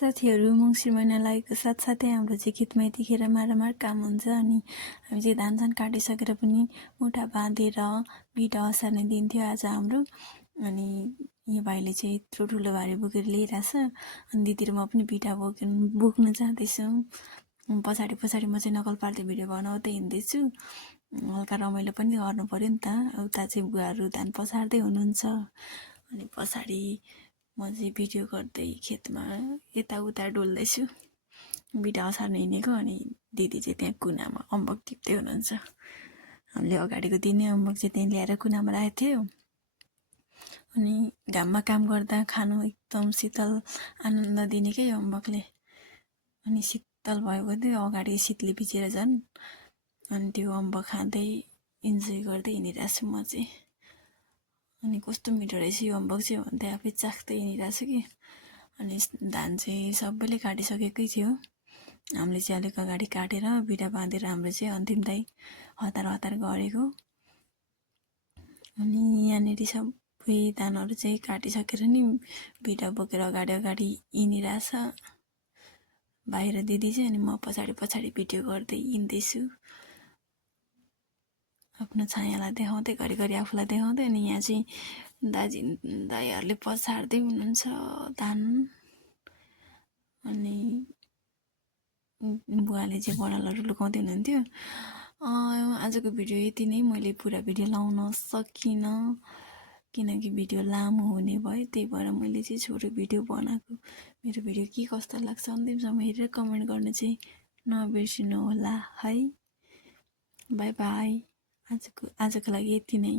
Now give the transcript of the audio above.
साथीहरू मङ्सिर महिना लागेको साथसाथै हाम्रो चाहिँ खेतमा यतिखेर मारामार काम हुन्छ अनि हामी चाहिँ धान काटिसकेर पनि मुठा बाँधेर बिटा असार्ने दिन थियो आज हाम्रो। अनि यो भाइले चाहिँ यत्रो ठुलो भारी बोकेर ल्याइरहेछ अनि दिदी र म पनि बिटा बोक्न जाँदैछौँ। पछाडि पछाडि म चाहिँ नकल पार्दै भिडियो बनाउँदै हिँड्दैछु। हल्का रमाइलो पनि गर्नु पर्यो नि त। उता चाहिँ बुवाहरू धान पसार्दै हुनुहुन्छ अनि पछाडि म चाहिँ भिडियो गर्दै खेतमा यताउता डुल्दैछु बिटा असार्न हिँडेको। अनि दिदी चाहिँ त्यहाँ कुनामा अम्बक टिप्दै हुनुहुन्छ। हामीले अगाडिको दिनै अम्बक चाहिँ त्यहीँ ल्याएर कुनामा राखेको थियो। अनि घाममा काम गर्दा खानु एकदम शीतल आनन्द दिने क्या अम्बकले। अनि शीतल भएको थियो अगाडि शीतले भिजेर झन्। अनि त्यो अम्बक खाँदै इन्जोय गर्दै हिँडिरहेको छु म चाहिँ। अनि कस्तो मिठो रहेछ यो अम्बक चाहिँ भन्दै आफै चाख्दै हिँडिरहेको छु कि। अनि धान चाहिँ सबैले काटिसकेकै थियो। हामीले चाहिँ अलिक अगाडि काटेर बिटा बाँधेर हाम्रो चाहिँ अन्तिम दाइ हतार हतार गरेको। अनि यहाँनिर सबै धानहरू चाहिँ काटिसकेर नि बिटा बोकेर अगाडि अगाडि हिँडिरहेछ भाइ र दिदी चाहिँ। अनि म पछाडि पछाडि भिडियो गर्दै हिँड्दैछु आफ्नो छायालाई देखाउँदै घरिघरि आफूलाई देखाउँदै। अनि यहाँ चाहिँ दाइहरूले पछार्दै हुनुहुन्छ धान। अनि बुवाले चाहिँ बडालहरू लुकाउँदै हुनुहुन्थ्यो। आजको भिडियो यति नै। मैले पुरा भिडियो लाउन सकिनँ किनकि भिडियो लामो हुने भयो, त्यही भएर मैले चाहिँ छोटो भिडियो बनाएको। मेरो भिडियो के कस्तो लाग्छ अन्तिमसम्म हेरेर कमेन्ट गर्न चाहिँ नबिर्सिनु होला है। By by. आजको लागि यति नै।